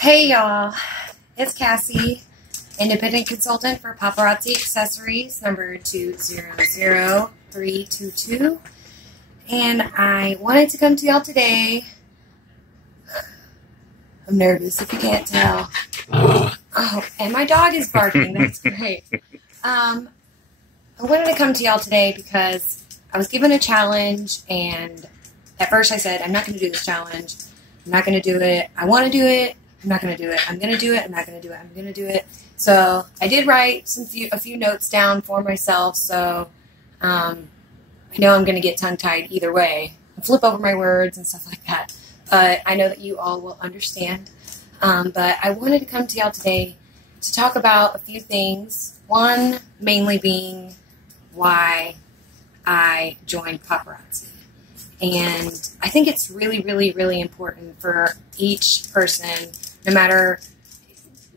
Hey y'all, it's Kassie, Independent Consultant for Paparazzi Accessories, number 200322. And I wanted to come to y'all today. I'm nervous if you can't tell. Oh, and my dog is barking. That's great. I wanted to come to y'all today because I was given a challenge, and at first I said, I'm not going to do this challenge. I'm not going to do it. I want to do it. I'm not going to do it. I'm going to do it. I'm not going to do it. I'm going to do it. So I did write a few notes down for myself. So I know I'm going to get tongue-tied either way. I'll flip over my words and stuff like that. But I know that you all will understand. But I wanted to come to y'all today to talk about a few things. One mainly being why I joined Paparazzi. And I think it's really, really, really important for each person, no matter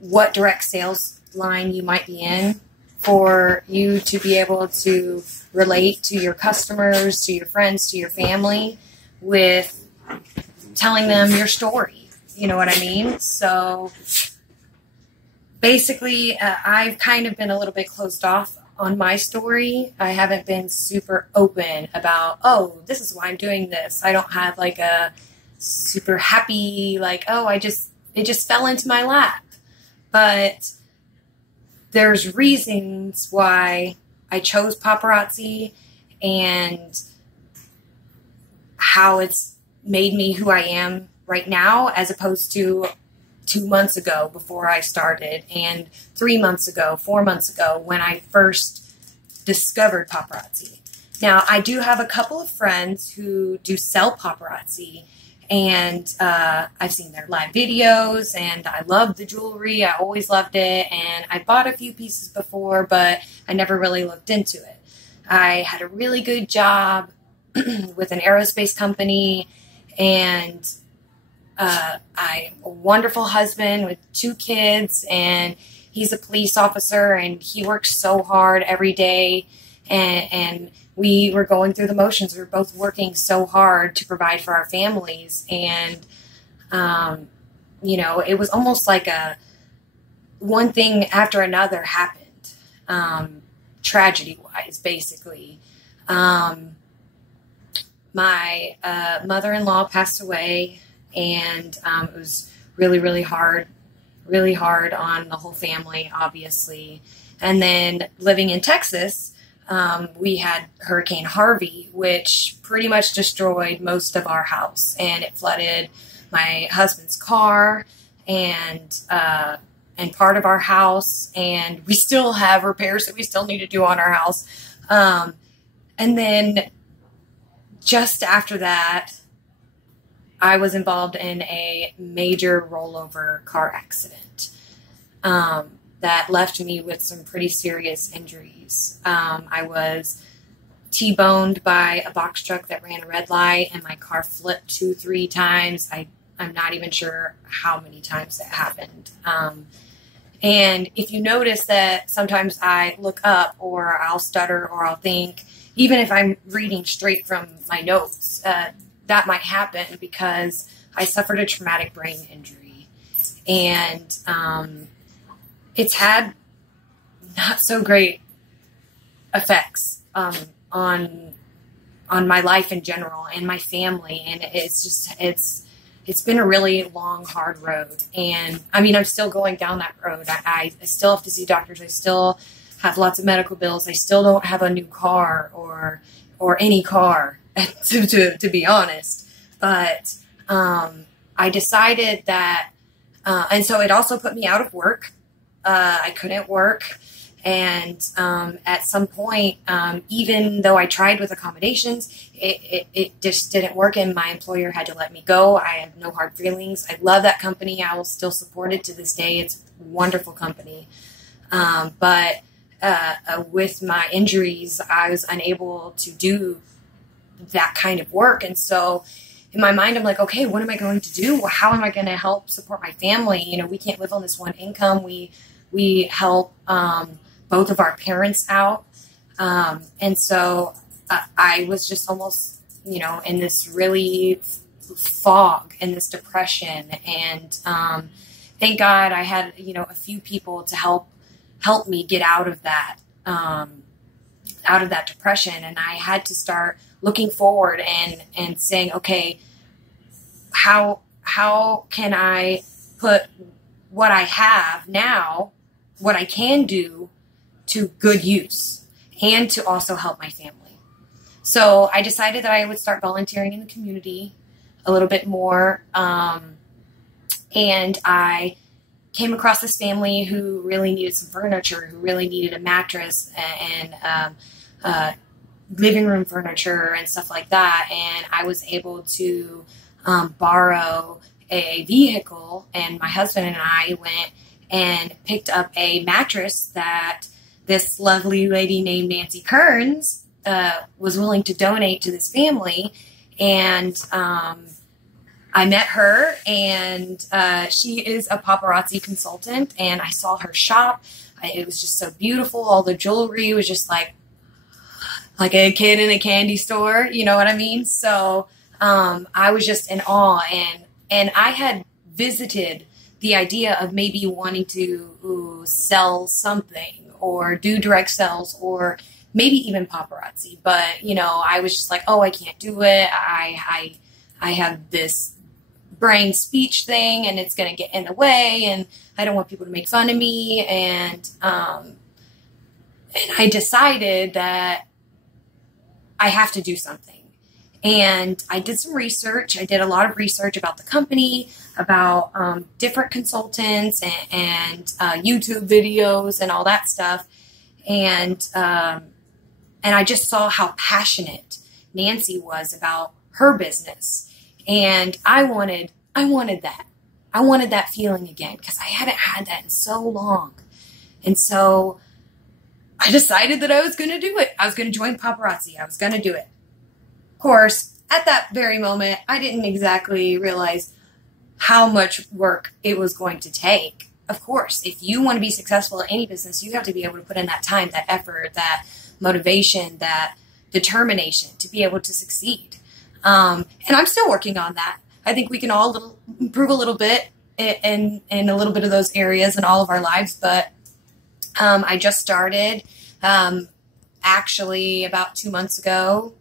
what direct sales line you might be in, for you to be able to relate to your customers, to your friends, to your family with telling them your story. You know what I mean? So basically, I've kind of been a little bit closed off on my story. I haven't been super open about, oh, this is why I'm doing this. I don't have like a super happy, like, oh, it just fell into my lap. But there's reasons why I chose Paparazzi and how it's made me who I am right now, as opposed to 2 months ago before I started, and 3 months ago, 4 months ago when I first discovered Paparazzi. Now, I do have a couple of friends who do sell Paparazzi, and I've seen their live videos, and I love the jewelry. I always loved it, and I bought a few pieces before, but I never really looked into it. I had a really good job with an aerospace company, and I'm a wonderful husband with 2 kids, and he's a police officer, and he works so hard every day, and we were going through the motions. We were both working so hard to provide for our families, and it was almost like one thing after another happened, tragedy-wise, basically. My mother-in-law passed away, and it was really, really hard on the whole family, obviously. And then living in Texas, we had Hurricane Harvey, which pretty much destroyed most of our house, and it flooded my husband's car and part of our house, and we still have repairs that we still need to do on our house. And then just after that, I was involved in a major rollover car accident that left me with some pretty serious injuries. I was T-boned by a box truck that ran a red light, and my car flipped 2-3 times. I'm not even sure how many times that happened. And if you notice that sometimes I look up, or I'll stutter, or I'll think, even if I'm reading straight from my notes, that might happen because I suffered a traumatic brain injury, and it's had not so great effects on my life in general and my family, and it's been a really long, hard road. And I mean, I'm still going down that road. I still have to see doctors. I still have lots of medical bills. I still don't have a new car or any car. to be honest, but I decided that, and so it also put me out of work. I couldn't work, and at some point, even though I tried with accommodations, it just didn't work, and my employer had to let me go. I have no hard feelings. I love that company. I will still support it to this day. It's a wonderful company, but with my injuries, I was unable to do that kind of work. And so in my mind, I'm like, okay, what am I going to do? How am I going to help support my family? We can't live on this one income. We help both of our parents out. And so I was just almost, in this really fog and this depression. And thank God I had, a few people to help me get out of that depression. And I had to start looking forward and saying, okay, how can I put what I have now, what I can do, to good use, and to also help my family. So I decided that I would start volunteering in the community a little bit more. And I came across this family who really needed some furniture, who really needed a mattress and living room furniture and stuff like that. And I was able to borrow a vehicle, and my husband and I went and picked up a mattress that this lovely lady named Nancy Kearns was willing to donate to this family. And I met her, and she is a paparazzi consultant, and I saw her shop. It was just so beautiful. All the jewelry was just like a kid in a candy store, you know what I mean? So I was just in awe, and I had visited the idea of maybe wanting to sell something or do direct sales or maybe even paparazzi. But, I was just like, oh, I can't do it. I have this brain speech thing, and it's going to get in the way, and I don't want people to make fun of me. And I decided that I have to do something. And I did some research. I did a lot of research about the company, about different consultants and YouTube videos and all that stuff. And I just saw how passionate Nancy was about her business. And I wanted that. I wanted that feeling again, because I hadn't had that in so long. And so I decided that I was going to do it. I was going to join Paparazzi. I was going to do it. Of course, at that very moment, I didn't exactly realize how much work it was going to take. Of course, if you want to be successful in any business, you have to be able to put in that time, that effort, that motivation, that determination to be able to succeed. And I'm still working on that. I think we can all improve a little bit in a little bit of those areas in all of our lives. But I just started actually about 2 months ago.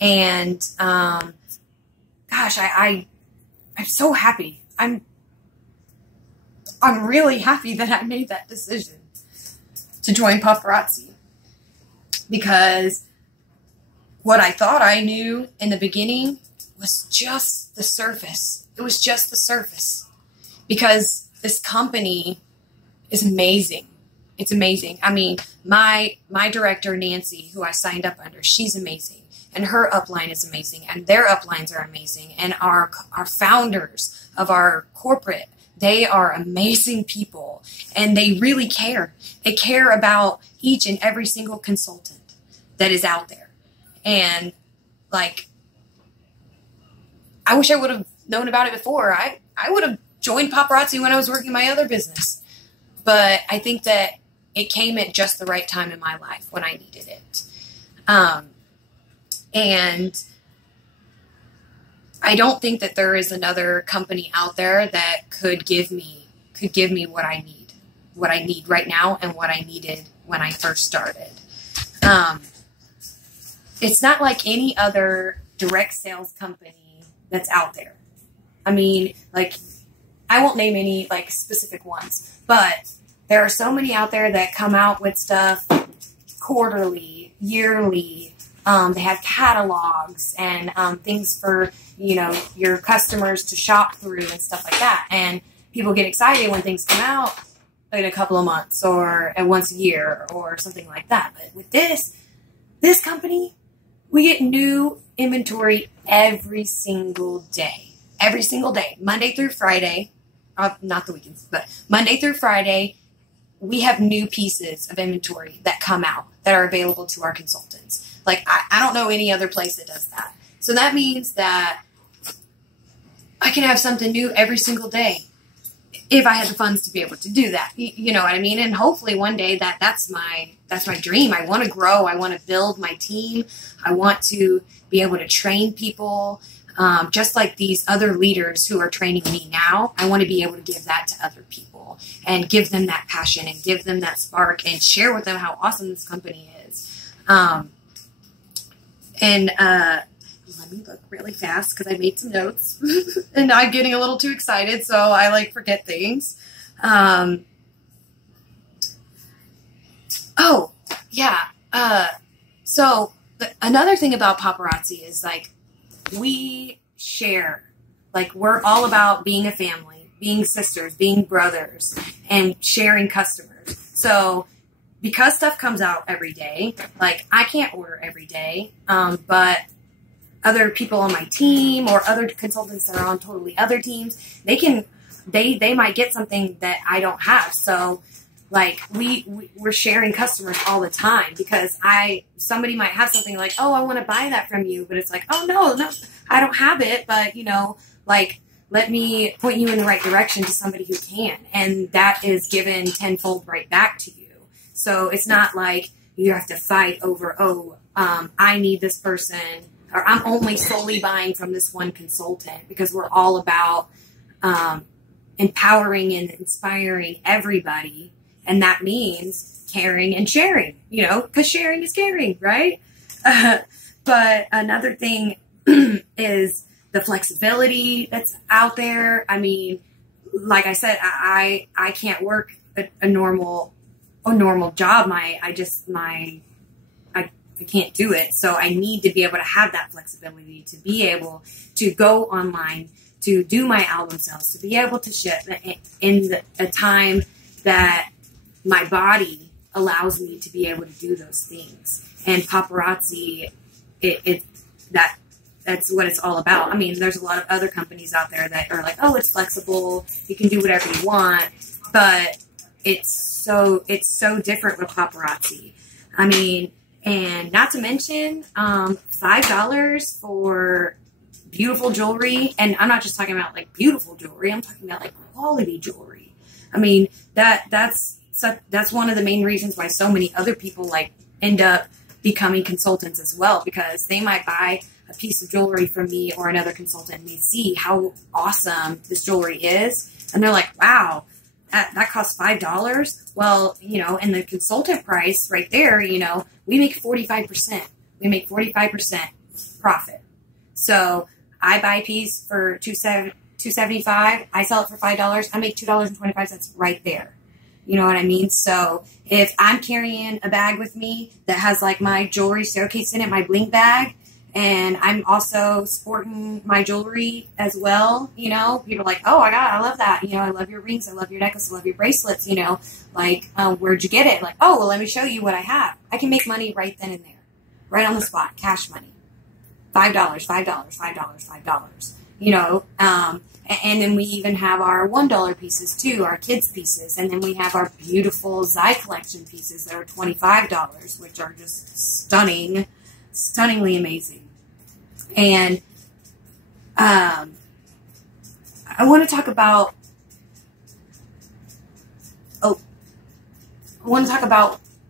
And gosh, I'm so happy. I'm really happy that I made that decision to join Paparazzi, because what I thought I knew in the beginning was just the surface. It was just the surface, because this company is amazing. It's amazing. I mean, my director, Nancy, who I signed up under, she's amazing. And her upline is amazing. And their uplines are amazing. And our founders of our corporate, they are amazing people. And they really care. They care about each and every single consultant that is out there. And like, I wish I would have known about it before. I would have joined Paparazzi when I was working my other business. But I think that it came at just the right time in my life when I needed it. And I don't think that there is another company out there that could give me what I need right now, and what I needed when I first started. It's not like any other direct sales company that's out there. I mean, like, I won't name any like specific ones, but there are so many out there that come out with stuff quarterly, yearly. They have catalogs and things for, your customers to shop through and stuff like that. And people get excited when things come out in a couple of months or once a year or something like that. But with this company, we get new inventory every single day. Every single day. Monday through Friday. Not the weekends, but Monday through Friday, we have new pieces of inventory that come out that are available to our consultants. Like, I don't know any other place that does that. So that means that I can have something new every single day if I had the funds to be able to do that. You know what I mean? And hopefully one day that's my dream. I want to grow. I want to build my team. I want to be able to train people. Just like these other leaders who are training me now, I want to be able to give that to other people and give them that passion and give them that spark and share with them how awesome this company is. Let me look really fast because I made some notes and I'm getting a little too excited, so I like forget things. Oh, yeah. So another thing about Paparazzi is like we share, like we're all about being a family, being sisters, being brothers, and sharing customers. So because stuff comes out every day, like I can't order every day, but other people on my team or other consultants that are on totally other teams, they might get something that I don't have. So like we're sharing customers all the time because somebody might have something like, oh, I want to buy that from you. But it's like, oh, no, I don't have it. But, like, let me point you in the right direction to somebody who can. And that is given tenfold right back to you. So it's not like you have to fight over, I need this person, or I'm only solely buying from this one consultant, because we're all about empowering and inspiring everybody. And that means caring and sharing, because sharing is caring, right? But another thing is the flexibility that's out there. I mean, like I said, I can't work a normal job. I can't do it. So I need to be able to have that flexibility to be able to go online, to do my album sales, to be able to ship in a time that my body allows me to be able to do those things. And Paparazzi, that's what it's all about. I mean, there's a lot of other companies out there that are like, oh, it's flexible, you can do whatever you want, but it's so different with Paparazzi. I mean, and not to mention, $5 for beautiful jewelry. And I'm not just talking about like beautiful jewelry, I'm talking about like quality jewelry. I mean, that's one of the main reasons why so many other people like end up becoming consultants as well, because they might buy a piece of jewelry from me or another consultant and they see how awesome this jewelry is. And they're like, wow, that costs $5. Well, and the consultant price right there, we make 45%. We make 45% profit. So I buy a piece for $2.75. I sell it for $5. I make $2.25 right there. You know what I mean? So if I'm carrying a bag with me that has like my jewelry showcase in it, my bling bag, and I'm also sporting my jewelry as well, people are like, oh, I love that. I love your rings. I love your necklace. I love your bracelets. Where'd you get it? Like, oh, well, let me show you what I have. I can make money right then and there, right on the spot, cash money. $5, $5. And then we even have our $1 pieces too, our kids pieces. And then we have our beautiful Zai collection pieces that are $25, which are just stunningly amazing. And I want to talk about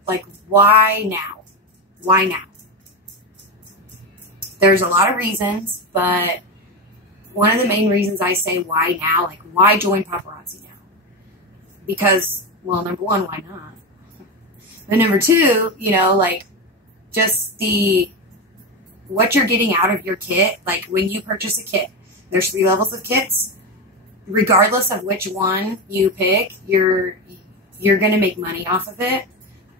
like why now? Why now? There's a lot of reasons, but one of the main reasons I say why now, like why join Paparazzi now? Because, well, number one, why not? But number two, just what you're getting out of your kit. Like when you purchase a kit, there's 3 levels of kits. Regardless of which one you pick, you're going to make money off of it.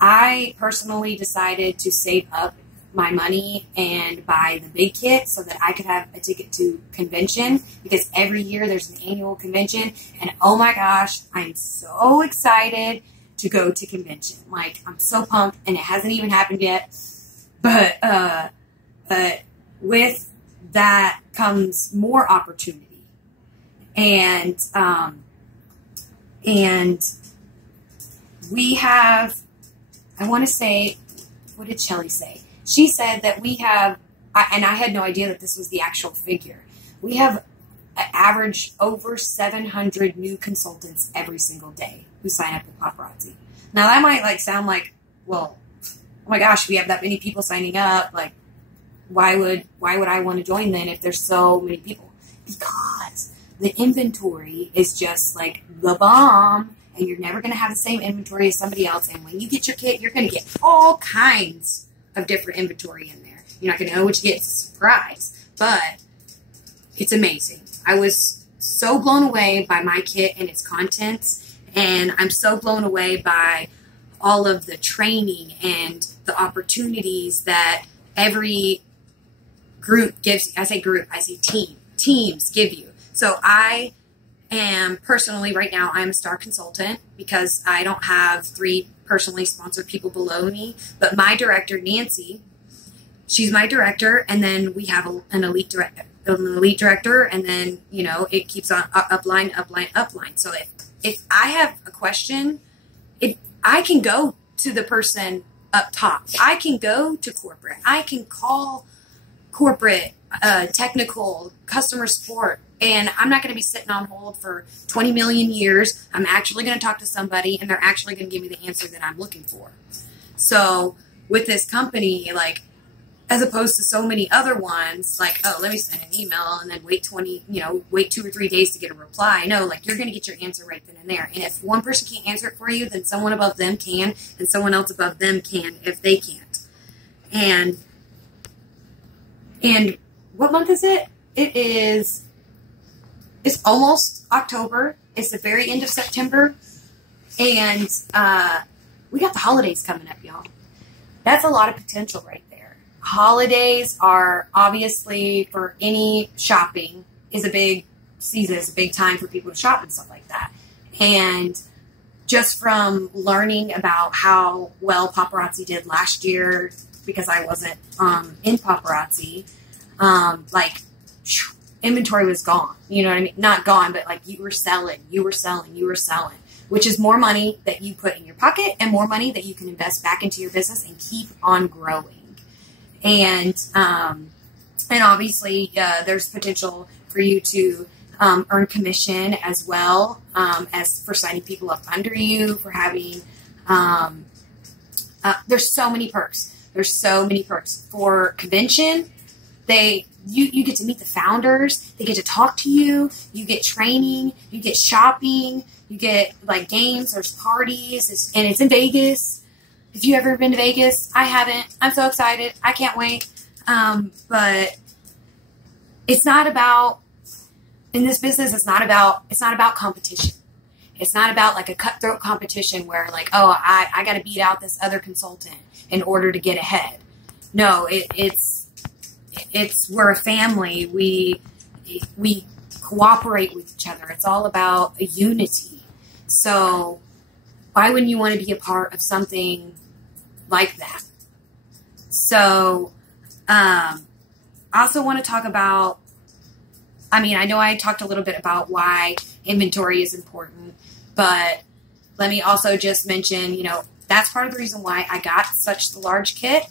I personally decided to save up my money and buy the big kit so that I could have a ticket to convention, because every year there's an annual convention, and oh my gosh, I'm so excited to go to convention. Like, I'm so pumped, and it hasn't even happened yet, but with that comes more opportunity, and we have, I want to say, what did Shelly say? She said that we have, and I had no idea that this was the actual figure, we have an average over 700 new consultants every single day who sign up with Paparazzi. Now that might sound like, well, oh my gosh, we have that many people signing up. Like, why would I want to join then if there's so many people? Because the inventory is just like the bomb, and you're never going to have the same inventory as somebody else. And when you get your kit, you're going to get all kinds of different inventory in there. You're not going to know what you get. It's a surprise, but it's amazing. I was so blown away by my kit and its contents, and I'm so blown away by all of the training and the opportunities that every group gives. I say group, I say teams give you. So I am personally right now, I'm a star consultant because I don't have 3 personally sponsored people below me, but my director, Nancy, she's my director. And then we have an elite director. And then, you know, it keeps on upline. So if I have a question, I can go to the person up top. I can go to corporate. I can call corporate, technical, customer support, and I'm not going to be sitting on hold for 20 million years. I'm actually going to talk to somebody, and they're actually going to give me the answer that I'm looking for. So with this company, like, as opposed to so many other ones, like, oh, let me send an email and then wait 2 or 3 days to get a reply. No, like, you're going to get your answer right then and there. And if one person can't answer it for you, then someone above them can, and someone else above them can if they can't. And what month is it? It's almost October. It's the very end of September. And we got the holidays coming up, y'all. That's a lot of potential right there. Holidays are obviously, for any shopping, is a big season. It's a big time for people to shop and stuff like that. And just from learning about how well Paparazzi did last year, because I wasn't in Paparazzi, like, inventory was gone. You know what I mean? Not gone, but like you were selling, which is more money that you put in your pocket and more money that you can invest back into your business and keep on growing. And obviously there's potential for you to earn commission as well, as for signing people up under you, for having, there's so many perks. There's so many perks for convention. You get to meet the founders. They get to talk to you. You get training. You get shopping. You get like games. There's parties, and it's in Vegas. If you ever been to Vegas, I haven't. I'm so excited. I can't wait. But it's not about, in this business, it's not about competition. It's not about like a cutthroat competition where like, oh, I got to beat out this other consultant in order to get ahead. No, it's we're a family. We cooperate with each other. It's all about a unity. So why wouldn't you want to be a part of something like that? So I also want to talk about, I mean, I know I talked a little bit about why inventory is important, but let me also just mention, you know, that's part of the reason why I got such the large kit,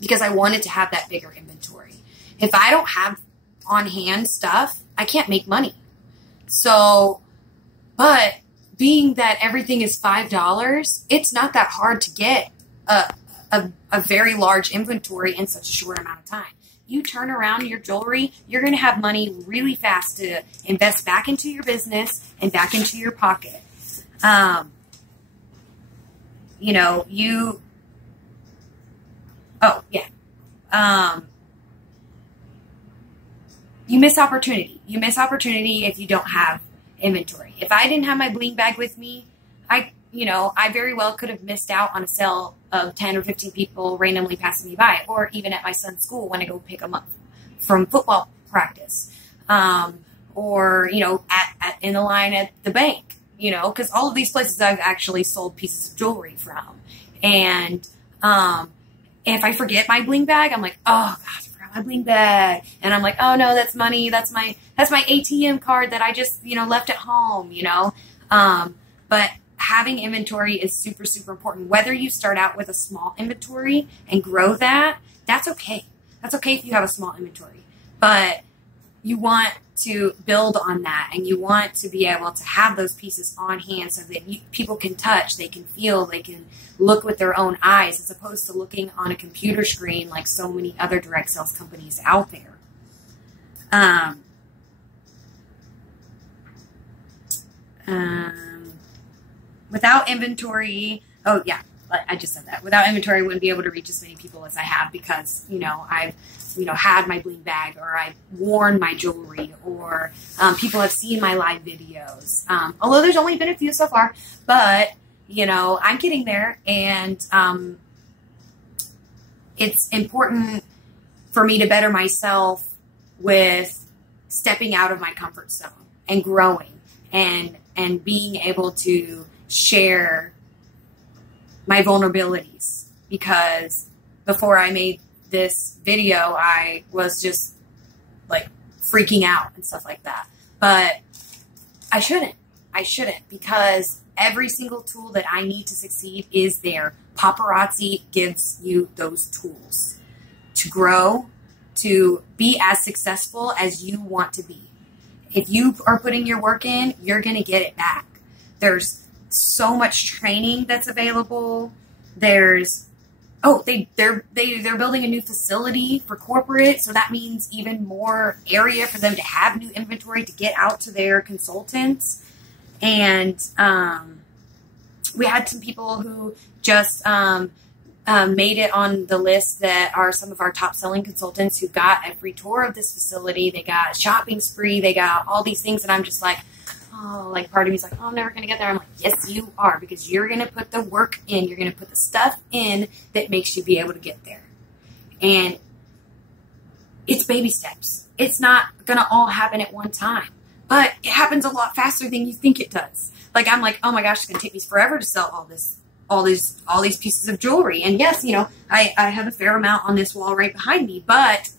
because I wanted to have that bigger inventory. If I don't have on hand stuff, I can't make money. So, but being that everything is $5, it's not that hard to get a very large inventory in such a short amount of time. You turn around your jewelry, you're going to have money really fast to invest back into your business and back into your pocket. You know, you miss opportunity. You miss opportunity if you don't have inventory. If I didn't have my bling bag with me, I very well could have missed out on a sale of 10 or 15 people randomly passing me by, or even at my son's school when I go pick him up from football practice, or, you know, in the line at the bank, you know, because all of these places I've actually sold pieces of jewelry from. And if I forget my bling bag, I'm like, oh gosh, I forgot my bling bag. And I'm like, oh no, that's money. That's my ATM card that I just, you know, left at home, you know. But having inventory is super, super important. Whether you start out with a small inventory and grow that, that's okay. That's okay if you have a small inventory. But you want to build on that, and you want to be able to have those pieces on hand so that people can touch, they can feel, they can look with their own eyes, as opposed to looking on a computer screen like so many other direct sales companies out there. Without inventory, oh yeah, I just said that. Without inventory, I wouldn't be able to reach as many people as I have, because, I've, had my bling bag, or I've worn my jewelry, or people have seen my live videos. Although there's only been a few so far, but, I'm getting there, and it's important for me to better myself with stepping out of my comfort zone and growing and being able to share my vulnerabilities, because before I made this video, I was just like freaking out and stuff like that. But I shouldn't, because every single tool that I need to succeed is there. Paparazzi gives you those tools to grow, to be as successful as you want to be. If you are putting your work in, you're going to get it back. There's so much training that's available. They're building a new facility for corporate, so that means even more area for them to have new inventory to get out to their consultants. And we had some people who just made it on the list that are some of our top selling consultants who got a free tour of this facility. They got a shopping spree. They got all these things, and I'm just like, oh, like part of me's like, oh, I'm never going to get there. I'm like, yes, you are, because you're going to put the work in. You're going to put the stuff in that makes you be able to get there. And it's baby steps. It's not going to all happen at one time, but it happens a lot faster than you think it does. Like, I'm like, oh my gosh, it's going to take me forever to sell all these pieces of jewelry. And yes, I have a fair amount on this wall right behind me, but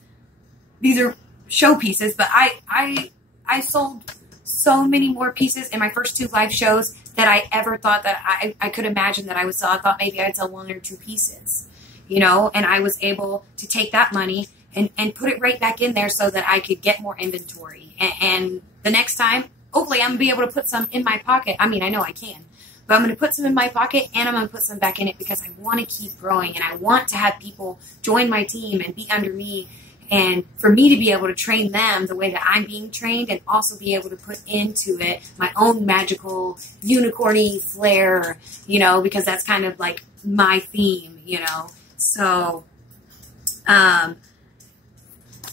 these are show pieces. But I sold so many more pieces in my first 2 live shows that I ever thought that I could imagine that I would sell. I thought maybe I'd sell 1 or 2 pieces, and I was able to take that money and put it right back in there so that I could get more inventory. And the next time, hopefully I'm going to be able to put some in my pocket. I mean, I know I can, but I'm going to put some in my pocket, and I'm going to put some back in it, because I want to keep growing, and I want to have people join my team and be under me, and for me to be able to train them the way that I'm being trained, and also be able to put into it my own magical unicorny flair, because that's kind of like my theme, So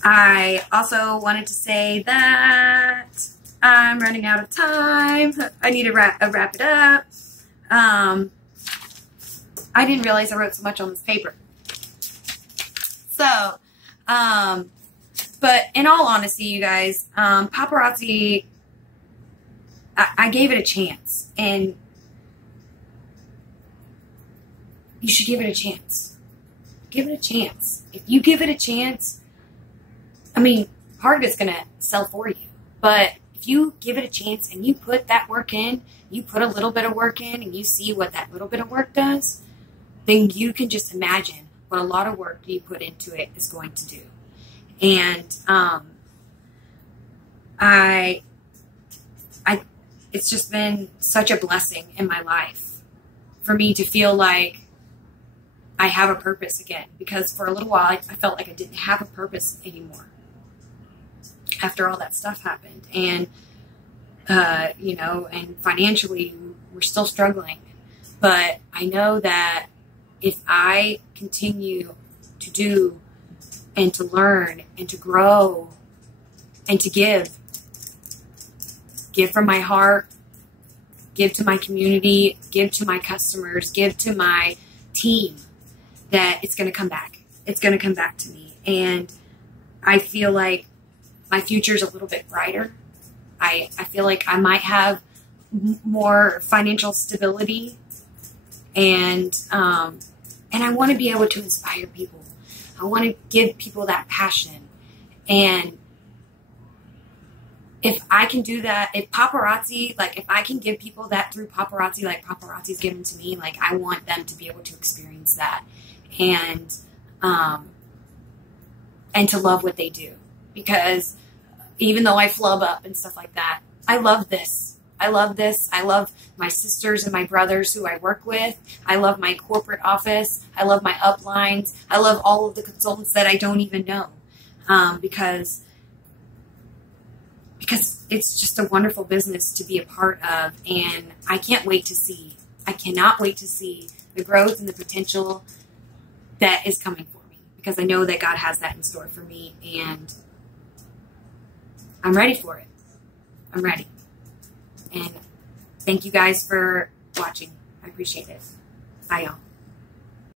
I also wanted to say that I'm running out of time. I need to wrap it up. I didn't realize I wrote so much on this paper. So, but in all honesty, you guys, Paparazzi, I gave it a chance, and you should give it a chance. Give it a chance. If you give it a chance, I mean, part of it's going to sell for you, but if you give it a chance and you put that work in, you put a little bit of work in, and you see what that little bit of work does, then you can just imagine what a lot of work you put into it is going to do. And it's just been such a blessing in my life for me to feel like I have a purpose again, because for a little while I felt like I didn't have a purpose anymore after all that stuff happened. And and financially we're still struggling, but I know that if I continue to do and to learn and to grow and to give from my heart, give to my community, give to my customers, give to my team, that it's going to come back. It's going to come back to me. And I feel like my future is a little bit brighter. I feel like I might have more financial stability, and I want to be able to inspire people. I want to give people that passion. And if I can do that, if Paparazzi, like if I can give people that through Paparazzi, like Paparazzi's given to me, like I want them to be able to experience that, and to love what they do. Because even though I flub up and stuff like that. I love this. I love this. I love my sisters and my brothers who I work with. I love my corporate office. I love my uplines. I love all of the consultants that I don't even know, because it's just a wonderful business to be a part of, and I cannot wait to see the growth and the potential that is coming for me, because I know that God has that in store for me, and I'm ready for it. I'm ready. And thank you guys for watching. I appreciate it. Bye, y'all.